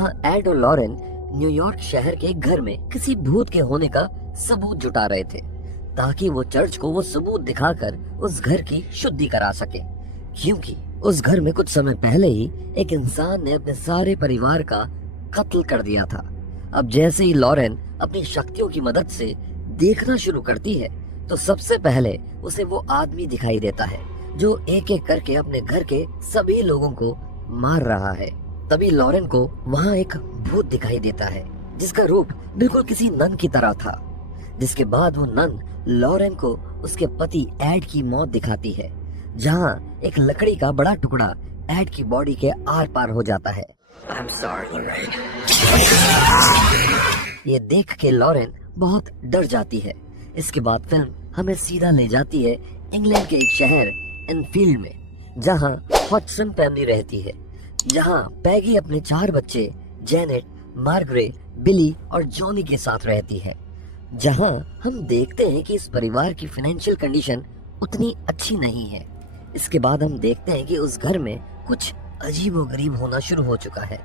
हाँ, एड और Lauren New York शहर के घर में किसी भूत के होने का सबूत जुटा रहे थे, ताकि वो चर्च को वो सबूत दिखाकर उस घर की शुद्धि करा सके। क्योंकि उस घर में कुछ समय पहले ही एक इंसान ने अपने सारे परिवार का कत्ल कर दिया था। अब जैसे ही लॉरेन अपनी शक्तियों की मदद से देखना शुरू करती है, तो सबसे पहले उसे वो आदमी दिखाई देता है जो एक एक करके अपने घर के सभी लोगों को मार रहा है। तभी लॉरेन को वहाँ एक भूत दिखाई देता है जिसका रूप बिल्कुल किसी नन की तरह था। जिसके बाद वो नन लॉरेन को उसके पति एड की मौत दिखाती है, जहाँ एक लकड़ी का बड़ा टुकड़ा एड की बॉडी के आर पार हो जाता है। I'm sorry, Lorraine. ये देख के लॉरेन बहुत डर जाती है। इसके बाद फिल्म हमें सीधा ले जाती है इंग्लैंड के एक शहर एनफील्ड में, जहाँ हॉटसन फैमिली रहती है, जहाँ पैगी अपने 4 बच्चे जेनेट, मार्गरे, बिली और जॉनी के साथ रहती है। जहाँ हम देखते हैं कि इस परिवार की फाइनेंशियल कंडीशन उतनी अच्छी नहीं है। इसके बाद हम देखते हैं कि उस घर में कुछ अजीबोगरीब होना शुरू हो चुका है,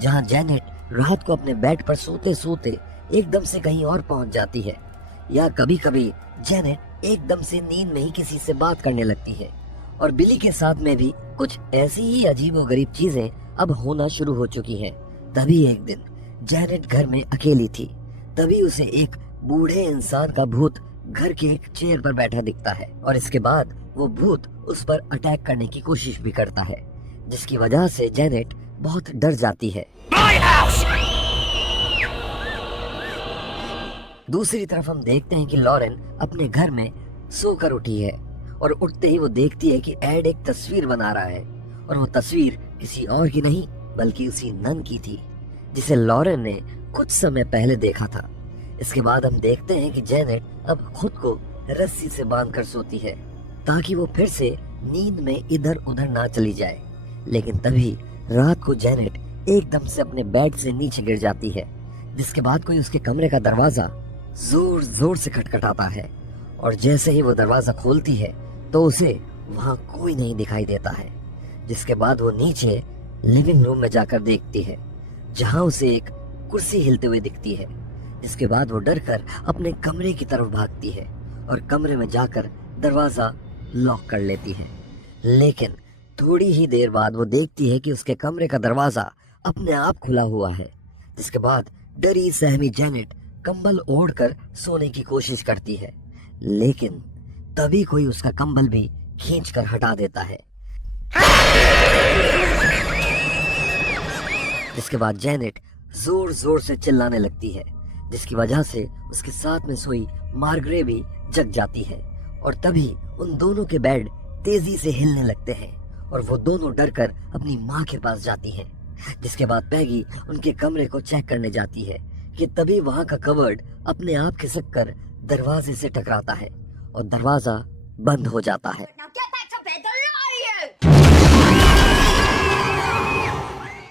जहाँ जेनेट रात को अपने बेड पर सोते सोते एकदम से कहीं और पहुंच जाती है, या कभी कभी जेनेट एकदम से नींद में ही किसी से बात करने लगती है। और बिली के साथ में भी कुछ ऐसी ही अजीबोगरीब चीजें अब होना शुरू हो चुकी हैं। तभी एक दिन जेनेट घर में अकेली थी। तभी उसे एक बूढ़े इंसान का भूत घर के एक चेयर पर बैठा दिखता है, और इसके बाद वो भूत उस पर अटैक करने की कोशिश भी करता है, जिसकी वजह से जेनेट बहुत डर जाती है। दूसरी तरफ हम देखते हैं कि लॉरेन अपने घर में सोकर उठी है, और उठते ही वो देखती है कि एड एक तस्वीर बना रहा है, और वो तस्वीर किसी और की नहीं बल्कि उसी नन की थी जिसे लॉरेन ने कुछ समय पहले देखा था। इसके बाद हम देखते हैं कि जेनेट अब खुद को रस्सी से बांधकर सोती है, ताकि वो फिर से नींद में इधर उधर ना चली जाए। लेकिन तभी रात को जेनेट एकदम से अपने बेड से नीचे गिर जाती है, जिसके बाद कोई उसके कमरे का दरवाजा जोर जोर से खटखटाता है, और जैसे ही वो दरवाजा खोलती है तो उसे वहाँ कोई नहीं दिखाई देता है। जिसके बाद वो नीचे लिविंग रूम में जाकर देखती है, जहाँ उसे एक कुर्सी हिलते हुए दिखती है। इसके बाद वो डरकर अपने कमरे की तरफ भागती है और कमरे में जाकर दरवाजा लॉक कर लेती है। लेकिन थोड़ी ही देर बाद वो देखती है कि उसके कमरे का दरवाजा अपने आप खुला हुआ है। जिसके बाद डरी सहमी जेनेट कंबल ओढ़कर सोने की कोशिश करती है, लेकिन तभी कोई उसका कंबल भी खींचकर हटा देता है। जिसके बाद जेनेट जोर जोर से चिल्लाने लगती है, जिसकी वजह से उसके साथ में सोई मार्गरे भी जग जाती है, और तभी उन दोनों के बेड तेजी से हिलने लगते हैं, और वो दोनों डरकर अपनी माँ के पास जाती हैं। जिसके बाद पैगी उनके कमरे को चेक करने जाती है कि तभी वहाँ का कवर्ड अपने आप खिसक कर दरवाजे से टकराता है और दरवाजा बंद हो जाता है। Now get back to bed, the lot of you!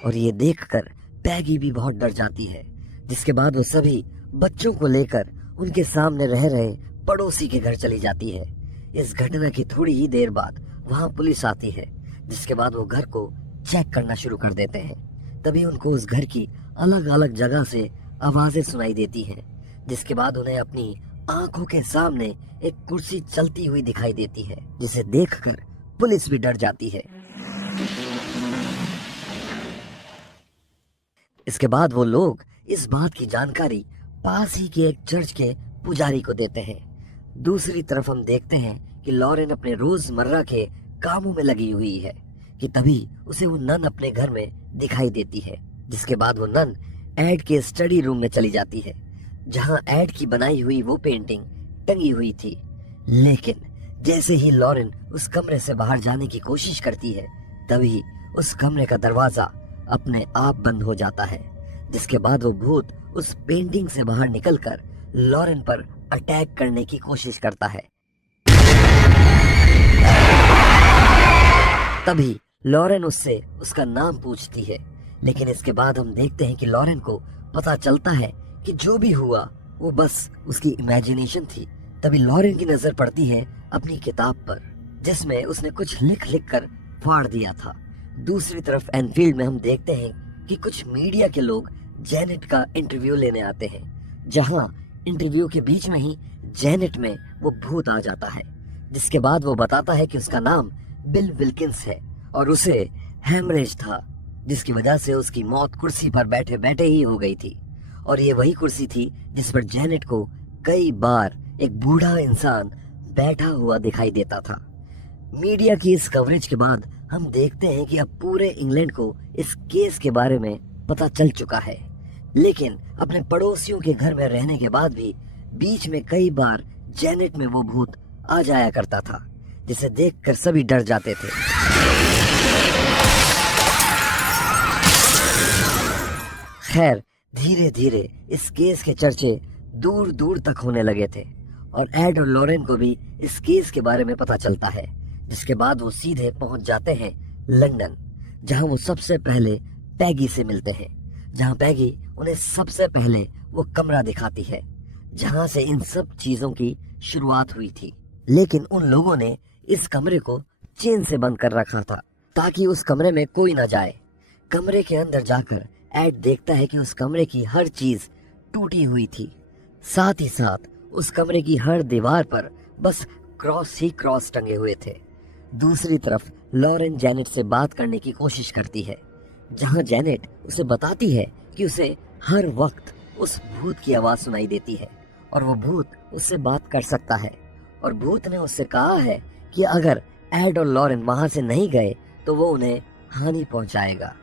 और ये देखकर पैगी भी बहुत डर जाती है। जिसके बाद वो सभी बच्चों को लेकर उनके सामने रह रहे पड़ोसी के घर चली जाती है। इस घटना की थोड़ी ही देर बाद वहाँ पुलिस आती है, जिसके बाद वो घर को चेक करना शुरू कर देते हैं। तभी उनको उस घर की अलग अलग जगह से आवाजें सुनाई देती हैं, जिसके बाद उन्हें अपनी आंखों के सामने एक कुर्सी चलती हुई दिखाई देती है, जिसे देखकर पुलिस भी डर जाती है। इसके बाद वो लोग इस बात की जानकारी पास ही के एक चर्च के पुजारी को देते हैं। दूसरी तरफ हम देखते हैं कि लॉरेन अपने रोजमर्रा के कामों में लगी हुई है कि तभी उसे वो नन अपने घर में दिखाई देती है। जिसके बाद वो नन एड के स्टडी रूम में चली जाती है, जहां एड की बनाई हुई वो पेंटिंग टंगी हुई थी। लेकिन जैसे ही लॉरेन उस कमरे से बाहर जाने की कोशिश करती है, तभी उस कमरे का दरवाजा अपने आप बंद हो जाता है। जिसके बाद वो भूत उस पेंटिंग से बाहर निकलकर लॉरेन पर अटैक करने की कोशिश करता है। तभी लॉरेन उससे उसका नाम पूछती है, लेकिन इसके बाद हम देखते हैं कि लॉरेन को पता चलता है कि जो भी हुआ वो बस उसकी इमेजिनेशन थी। तभी लॉरेन की नजर पड़ती है अपनी किताब पर, जिसमें उसने कुछ लिख लिख कर फाड़ दिया था। दूसरी तरफ एनफील्ड में हम देखते हैं कि कुछ मीडिया के लोग जेनेट का इंटरव्यू लेने आते हैं, जहां इंटरव्यू के बीच में ही जेनेट में वो भूत आ जाता है, जिसके बाद वो बताता है कि उसका नाम बिल विल्किंस है और उसे हेमरेज था, जिसकी वजह से उसकी मौत कुर्सी पर बैठे बैठे ही हो गई थी। और ये वही कुर्सी थी जिस पर जेनेट को कई बार एक बूढ़ा इंसान बैठा हुआ दिखाई देता था। मीडिया की इस कवरेज के बाद हम देखते हैं कि अब पूरे इंग्लैंड को इस केस के बारे में पता चल चुका है, लेकिन अपने पड़ोसियों के घर में रहने के बाद भी बीच में कई बार जेनेट में वो भूत आ जाया करता था, जिसे देखकर सभी डर जाते थे। खैर, धीरे धीरे इस केस के चर्चे दूर दूर तक होने लगे थे और एड और लॉरेन को भी इस केस के बारे में पता चलता है, जिसके बाद वो सीधे पहुंच जाते हैं लंदन, जहां वो सबसे पहले पैगी से मिलते हैं, जहां पैगी उन्हें सबसे पहले वो कमरा दिखाती है जहां से इन सब चीजों की शुरुआत हुई थी। लेकिन उन लोगों ने इस कमरे को चेन से बंद कर रखा था ताकि उस कमरे में कोई ना जाए। कमरे के अंदर जाकर एड देखता है कि उस कमरे की हर चीज टूटी हुई थी, साथ ही साथ उस कमरे की हर दीवार पर बस क्रॉस ही क्रॉस टंगे हुए थे। दूसरी तरफ लॉरेन जेनेट से बात करने की कोशिश करती है, जहां जेनेट उसे बताती है कि उसे हर वक्त उस भूत की आवाज सुनाई देती है और वो भूत उससे बात कर सकता है, और भूत ने उससे कहा है कि अगर एड और लॉरेन वहां से नहीं गए तो वो उन्हें हानि पहुंचाएगा।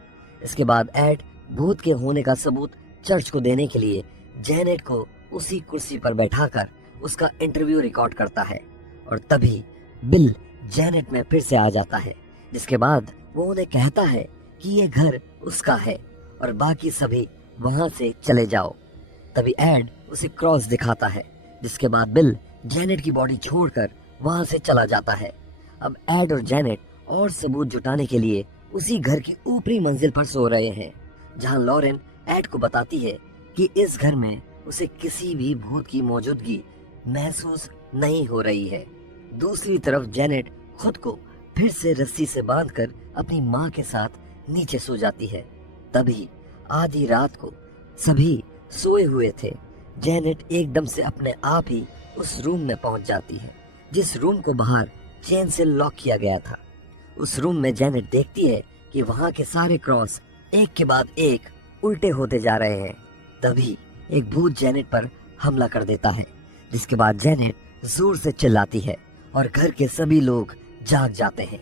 इसके बाद एड भूत के होने का सबूत चर्च को देने के लिए जेनेट को उसी कुर्सी पर बैठाकर उसका इंटरव्यू रिकॉर्ड करता है, और तभी बिल जेनेट में फिर से आ जाता है, जिसके बाद वो उन्हें कहता है कि ये घर उसका है और बाकी सभी वहां से चले जाओ। तभी एड उसे क्रॉस दिखाता है, जिसके बाद बिल जेनेट की बॉडी छोड़कर वहां से चला जाता है। अब एड और जेनेट और सबूत जुटाने के लिए उसी घर की ऊपरी मंजिल पर सो रहे हैं, जहां लॉरेन एड को बताती है कि इस घर में उसे किसी भी भूत की मौजूदगी महसूस नहीं हो रही है। दूसरी तरफ जेनेट खुद को फिर से रस्सी से बांधकर अपनी माँ के साथ नीचे सो जाती है। तभी आधी रात को सभी सोए हुए थे, जेनेट एकदम से अपने आप ही उस रूम में पहुंच जाती है, जिस रूम को बाहर चेन से लॉक किया गया था। उस रूम में जेनेट देखती है कि वहां के सारे क्रॉस एक के बाद एक उल्टे होते जा रहे हैं। तभी एक भूत जेनेट पर हमला कर देता है, जिसके बाद जेनेट जोर से चिल्लाती है और घर के सभी लोग जाग जाते हैं।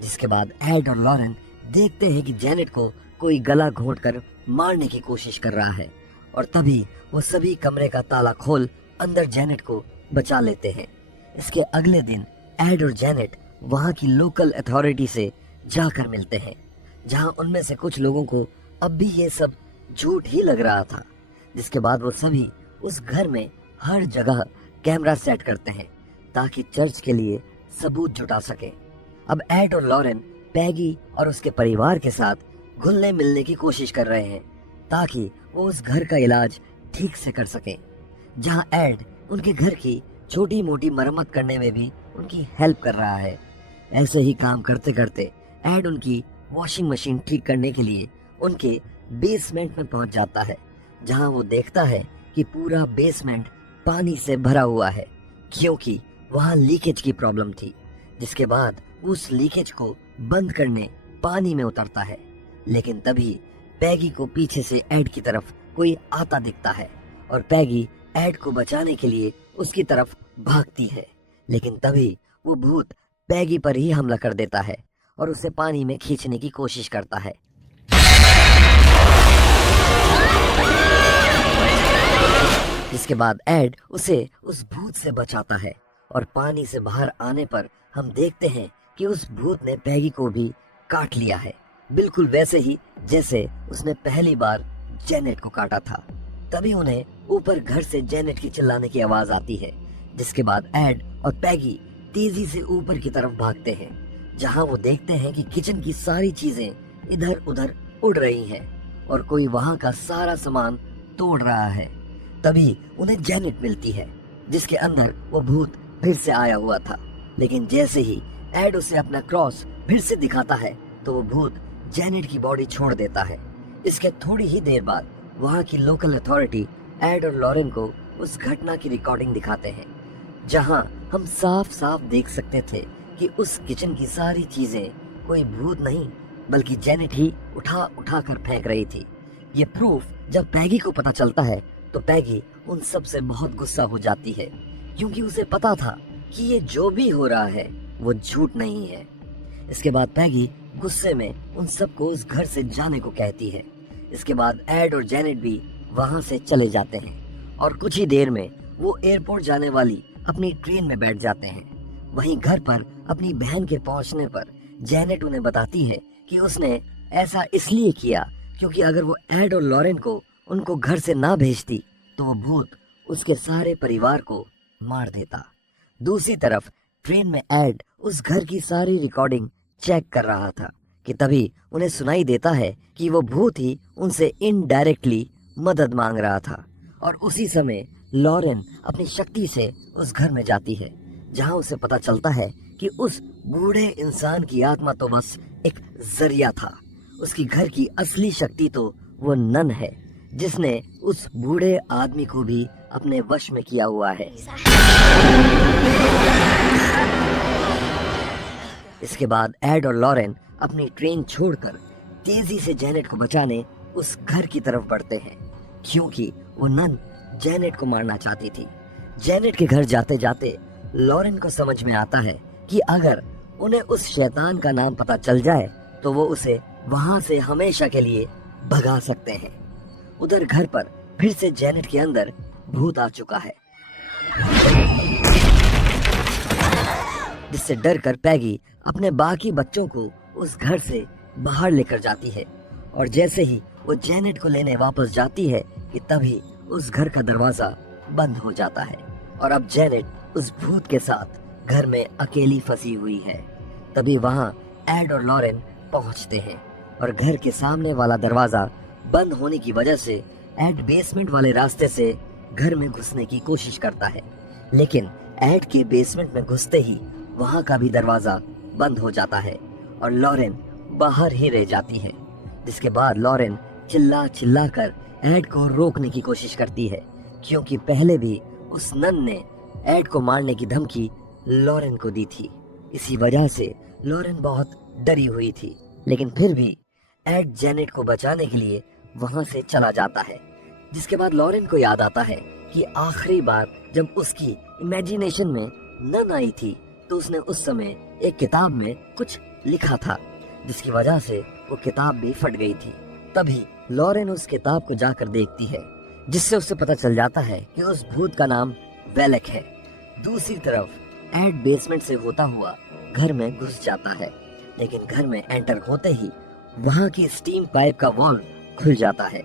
जिसके बाद एड और लॉरेन देखते हैं कि जेनेट को कोई गला घोंटकर मारने की कोशिश कर रहा है, और तभी वो सभी कमरे का ताला खोल अंदर जेनेट को बचा लेते हैं। इसके अगले दिन एड और जेनेट वहां की लोकल अथॉरिटी से जाकर मिलते हैं, जहां उनमें से कुछ लोगों को अब भी ये सब झूठ ही लग रहा था। जिसके बाद वो सभी उस घर में हर जगह कैमरा सेट करते हैं ताकि चर्च के लिए सबूत जुटा सके। अब एड और लॉरेन पैगी और उसके परिवार के साथ घुलने मिलने की कोशिश कर रहे हैं ताकि वो उस घर का इलाज ठीक से कर सकें, जहां एड उनके घर की छोटी मोटी मरम्मत करने में भी उनकी हेल्प कर रहा है। ऐसे ही काम करते करते एड उनकी वॉशिंग मशीन ठीक करने के लिए उनके बेसमेंट में पहुंच जाता है, जहां वो देखता है कि पूरा बेसमेंट पानी से भरा हुआ है, क्योंकि वहां लीकेज की प्रॉब्लम थी। जिसके बाद उस लीकेज को बंद करने पानी में उतरता है, लेकिन तभी पैगी को पीछे से एड की तरफ कोई आता दिखता है और पैगी एड को बचाने के लिए उसकी तरफ भागती है, लेकिन तभी वो भूत पैगी पर ही हमला कर देता है और उसे पानी में खींचने की कोशिश करता है। जिसके बाद एड उसे उस भूत से बचाता है और पानी से बाहर आने पर हम देखते हैं कि उस भूत ने पैगी को भी काट लिया है, बिल्कुल वैसे ही जैसे उसने पहली बार जेनेट को काटा था। तभी उन्हें ऊपर घर से जेनेट की चिल्लाने की आवाज आती है। जिसके बाद एड और पैगी तेजी से ऊपर की तरफ भागते हैं, जहां वो देखते हैं कि किचन की सारी चीजें इधर उधर उड़ रही हैं और कोई वहां का सारा सामान तोड़ रहा है। तभी उन्हें जेनेट मिलती है, जिसके अंदर वो भूत फिर से आया हुआ था, लेकिन जैसे ही एड उसे अपना क्रॉस फिर से दिखाता है तो वो भूत जेनेट की बॉडी छोड़ देता है। इसके थोड़ी ही देर बाद वहाँ की लोकल अथॉरिटी एड और लॉरेन को उस घटना की रिकॉर्डिंग दिखाते हैं, जहाँ हम साफ साफ देख सकते थे कि उस किचन की सारी चीजें कोई भूत नहीं बल्कि जेनेट ही उठा उठा कर फेंक रही थी। ये प्रूफ जब पैगी को पता चलता है तो पैगी उन सब से बहुत गुस्सा हो जाती है, क्योंकि उसे पता था कि ये जो भी हो रहा है वो झूठ नहीं है। इसके बाद पैगी गुस्से में उन सबको उस घर से जाने को कहती है। इसके बाद एड और जेनेट भी वहां से चले जाते हैं और कुछ ही देर में वो एयरपोर्ट जाने वाली अपनी ट्रेन में बैठ जाते हैं। वहीं घर पर अपनी बहन के पहुंचने पर जेनेट उन्हें बताती है कि उसने ऐसा इसलिए किया क्योंकि अगर वो एड और लॉरेन को उनको घर से ना भेजती तो वो भूत उसके सारे परिवार को मार देता। दूसरी तरफ ट्रेन में एड उस घर की सारी रिकॉर्डिंग चेक कर रहा था कि तभी उन्हें सुनाई देता है कि वो भूत ही उनसे इनडायरेक्टली मदद मांग रहा था। और उसी समय लॉरेन अपनी शक्ति से उस घर में जाती है, जहां उसे पता चलता है कि उस बूढ़े इंसान की आत्मा तो बस एक जरिया था। उसकी घर की असली शक्ति तो वो नन है, जिसने उस बूढ़े आदमी को भी अपने वश में किया हुआ है। इसके बाद एड और लॉरेन अपनी ट्रेन छोड़कर तेजी से जेनेट को बचाने उस घर की तरफ बढ़ते हैं, क्योंकि वो नन जेनेट को मारना चाहती थी। जेनेट के घर जाते जाते लॉरेन को समझ में आता है कि अगर उन्हें उस शैतान का नाम पता चल जाए तो वो उसे वहां से हमेशा के लिए भगा सकते हैं। उधर घर पर फिर से जेनेट के अंदर भूत आ चुका है, जिससे डरकर पैगी अपने बाकी बच्चों को उस घर से बाहर लेकर जाती है। और जैसे ही वो जेनेट को लेने वापस जाती है कि तभी उस घर का दरवाजा बंद हो जाता है और अब जेनेट उस भूत के साथ घर में अकेली फंसी हुई है। तभी वहाँ एड और लॉरेन पहुँचते हैं और घर के सामने वाला दरवाजा बंद होने की वजह से एड बेसमेंट वाले रास्ते से घर में घुसने की कोशिश करता है, लेकिन एड के बेसमेंट में घुसते ही वहाँ का भी दरवाजा बंद हो जाता है और लॉरेन बाहर ही रह जाती है। जिसके बाद लॉरेन चिल्ला चिल्ला कर एड को रोकने की कोशिश करती है, क्योंकि पहले भी उस नन ने एड को मारने की धमकी लॉरेन को दी थी। इसी वजह से लॉरेन बहुत डरी हुई थी, लेकिन फिर भी एड जेनेट को बचाने के लिए वहां से चला जाता है। जिसके बाद लॉरेन को याद आता है कि आखिरी बार जब उसकी इमेजिनेशन में नन आई थी तो उसने उस समय एक किताब में कुछ लिखा था, जिसकी वजह से वो किताब भी फट गई थी। तभी लॉरेन उस किताब को जाकर देखती है, जिससे उसे पता चल जाता है कि उस भूत का नाम वेलेक है। दूसरी तरफ एड बेसमेंट से होता हुआ घर में घुस जाता है, लेकिन घर में एंटर होते ही वहाँ की स्टीम पाइप का वॉल्व खुल जाता है,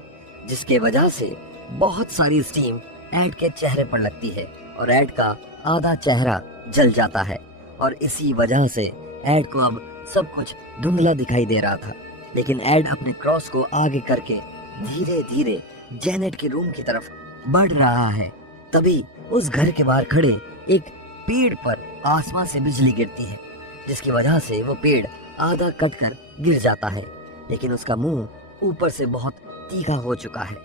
जिसके वजह से बहुत सारी स्टीम एड के चेहरे पर लगती है और एड का आधा चेहरा जल जाता है। और इसी वजह से एड को अब सब कुछ धुंधला दिखाई दे रहा था, लेकिन एड अपने क्रॉस को आगे करके धीरे धीरे जेनेट के रूम की तरफ बढ़ रहा है। तभी उस घर के बाहर खड़े एक पेड़ पर आसमान से बिजली गिरती है, जिसकी वजह से वो पेड़ आधा कटकर गिर जाता है, लेकिन उसका मुंह ऊपर से बहुत तीखा हो चुका है।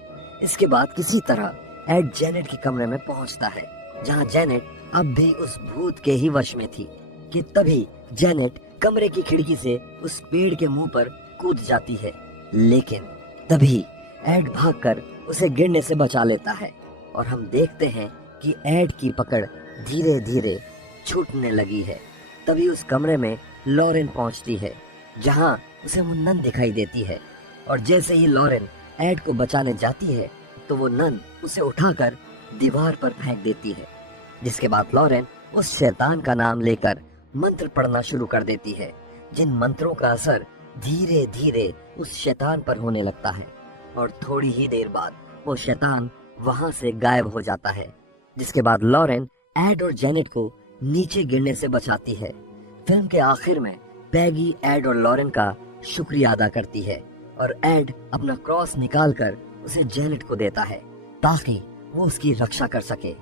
इसके बाद किसी तरह एड जेनेट के कमरे में पहुंचता है, जहां जेनेट अब भी उस भूत के ही वश में थी कि तभी जेनेट कमरे की खिड़की से उस पेड़ के मुंह पर कूद जाती है, लेकिन तभी एड भागकर उसे गिरने से बचा लेता है और हम देखते हैं कि एड की पकड़ धीरे धीरे छूटने लगी है। तभी उस कमरे में लॉरेन पहुंचती है, जहां उसे वो नन दिखाई देती है और जैसे ही लॉरेन एड को बचाने जाती है तो वो नन उसे उठाकर दीवार पर फेंक देती है। जिसके बाद लॉरेन उस शैतान का नाम लेकर मंत्र पढ़ना शुरू कर देती है, जिन मंत्रों का असर धीरे धीरे उस शैतान पर होने लगता है और थोड़ी ही देर बाद वो शैतान वहां से गायब हो जाता है। जिसके बाद लॉरेन एड और जेनेट को नीचे गिरने से बचाती है। फिल्म के आखिर में पैगी एड और लॉरेन का शुक्रिया अदा करती है और एड अपना क्रॉस निकालकर उसे जेनेट को देता है ताकि वो उसकी रक्षा कर सके।